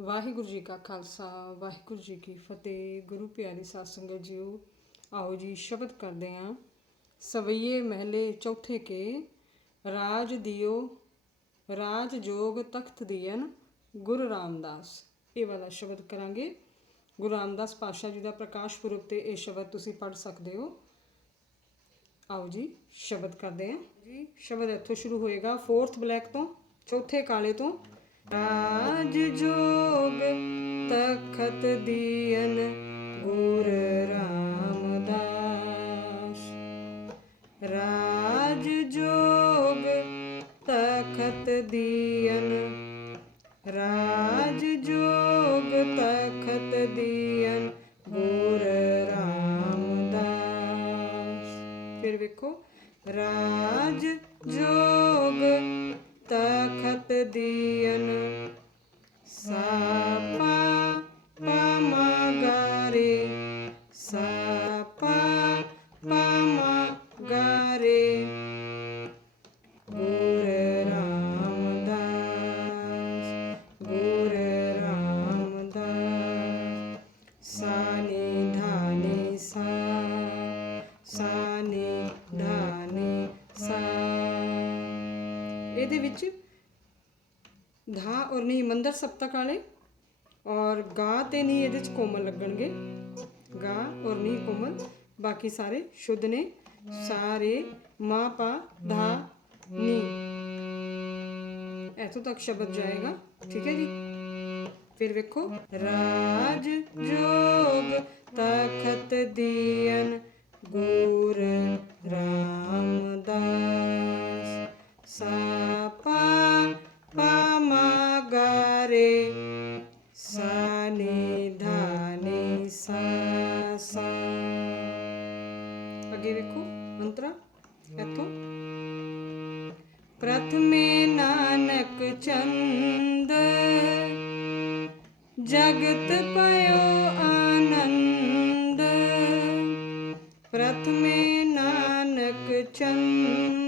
ਵਾਹਿਗੁਰੂ ਜੀ ਕਾ ਖਾਲਸਾ ਵਾਹਿਗੁਰੂ ਜੀ ਕੀ ਫਤਿਹ। ਗੁਰੂ ਪਿਆਰੀ ਸਾਧ ਸੰਗਤ ਜੀਓ ਆਓ ਜੀ ਸ਼ਬਦ ਕਰਦੇ ਹਾਂ। ਸਵਈਏ ਮਹਿਲੇ ਚੌਥੇ ਕੇ ਰਾਜ ਦਿਓ ਰਾਜ ਜੋਗ ਤਖਤ ਦੀਨ ਗੁਰੂ ਰਾਮਦਾਸ। ਇਹ ਵਾਲਾ ਸ਼ਬਦ ਕਰਾਂਗੇ। ਗੁਰੂ ਰਾਮਦਾਸ ਪਾਤਸ਼ਾਹ ਜੀ ਦਾ ਪ੍ਰਕਾਸ਼ ਪੁਰਬ ਤੇ ਇਹ ਸ਼ਬਦ ਤੁਸੀਂ ਪੜ੍ਹ ਸਕਦੇ ਹੋ। ਆਓ ਜੀ ਸ਼ਬਦ ਕਰਦੇ ਹਾਂ। ਜੀ। ਸ਼ਬਦ ਇੱਥੋਂ ਸ਼ੁਰੂ ਹੋਏਗਾ 4th ਬਲੈਕ ਤੋਂ ਚੌਥੇ ਕਾਲੇ ਤੋਂ। ਰਾਜ ਜੋਗ ਤਖਤ ਦੀਨ ਗੁਰ ਰਾਮਦਾਸ। ਰਾਜ ਜੋਗ ਤਖਤ ਦੀਨ, ਰਾਜ ਜੋਗ ਤਖਤ ਦੀਨ ਗੁਰ ਰਾਮਦਾਸ। ਫਿਰ ਵੇਖੋ, ਰਾਜ ਜੋਗ ਤਖਤ ਦੀਨ ਇਹਦੇ ਵਿੱਚ ਧਾ ਔਰ ਨੀ ਮੰਦਰ ਸਪਤਕ ਵਾਲੇ ਔਰ ਗਾ ਤੇ ਨੀ ਇਹਦੇ ਚ ਕੋਮਲ ਲੱਗਣਗੇ। ਗਾ ਔਰ ਨੀ ਕੋਮਲ, ਬਾਕੀ ਸਾਰੇ ਸ਼ੁੱਧ ਨੇ। ਸਾਰੇ ਮਾ, ਪਾ, ਧਾ, ਨੀ। ਇੱਥੋਂ ਤੱਕ ਸ਼ਬਦ ਜਾਏਗਾ। ਠੀਕ ਹੈ ਜੀ? ਫਿਰ ਵੇਖੋ। ਰਾਜ ਜੋਗ ਤਖਤ ਦੀਨ ਗੁਰ ਰਾਮਦਾਸ। ਸਾਪਾ ਪ੍ਰਥਮੇ ਨਾਨਕ ਚੰਦ ਜਗਤ ਪਇਓ ਆਨੰਦ। ਪ੍ਰਥਮੇ ਨਾਨਕ ਚੰਦ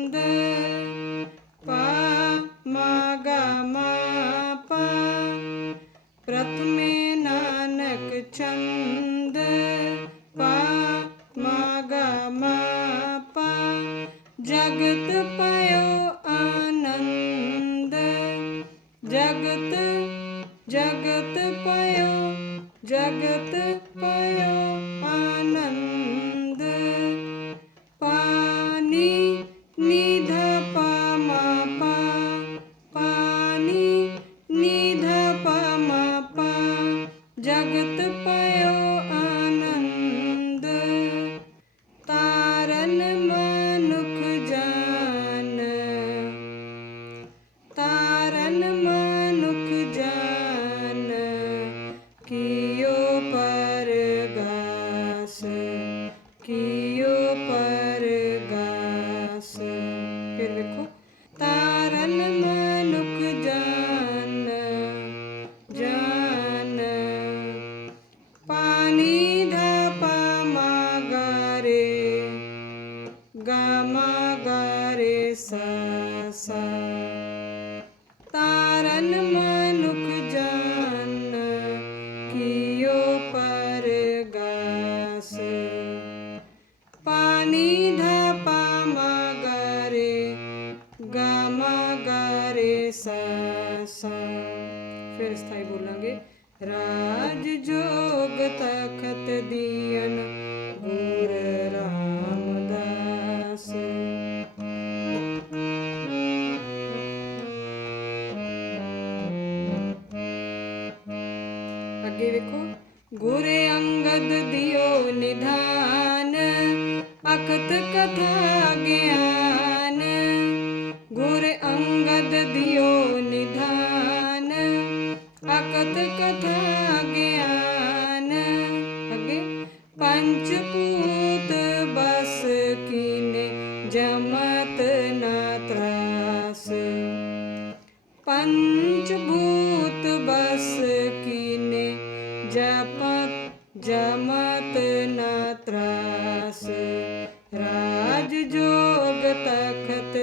ਜਗਤ ਪਇਓ ਜਗਤ ਸਾ ਸਾ। ਫਿਰ ਸਥਾਈ ਬੋਲਾਂਗੇ, ਰਾਜ ਜੋਗ ਤਖਤ ਦੀਨ, ਗੁਰ ਰਾਮਦਾਸ। ਅੱਗੇ ਵੇਖੋ, ਗੁਰ ਅੰਗਦ ਦਿਓ ਨਿਧਾਨ, ਅਖਤ ਕਥਾ ਗਿਆਨ। ਪੰਚ ਭੂਤ ਬਸ ਕੀਨੇ ਜਪਤ ਜਮਤ ਨਾ ਤਰਾਸ। ਰਾਜ ਜੋਗ ਤਖਤ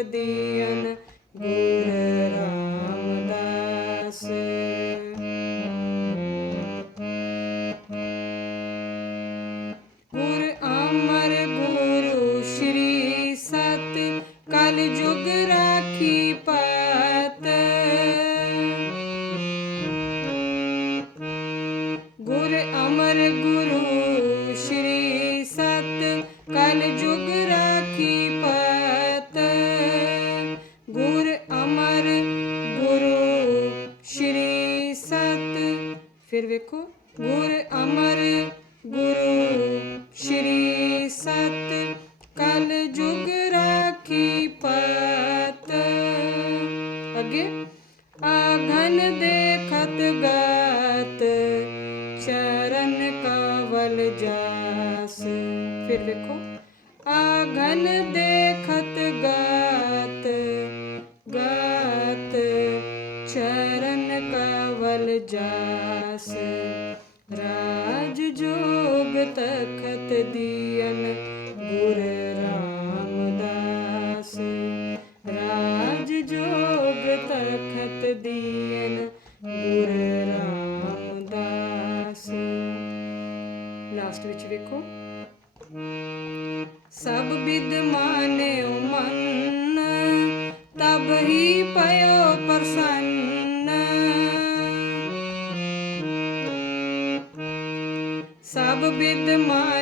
ਫਿਰ ਵੇਖੋ। ਗੁਰ ਅਮਰ ਗੁਰੂ ਸ਼੍ਰੀ ਸਤ ਕਲ ਜੁਗ ਰਾਖੀ ਪਤ ਅੱਗੇ। ਆਘਨ ਦੇ ਚਰਨ ਕਵਲ ਜਾਸ, ਰਾਜ ਜੋਗ ਤਖਤ ਦੀਨ, ਗੁਰ ਰਾਮਦਾਸ। ਰਾਜ ਜੋਗ ਤਖਤ ਦੀਨ, ਗੁਰ ਰਾਮਦਾਸ। ਲਾਸਟ ਵਿੱਚ ਵੇਖੋ। सब विद्यमान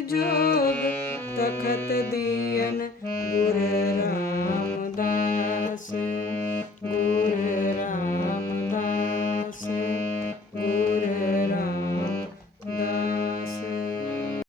ਜੋਗ ਤਖਤ ਦੀਨ ਗੁਰ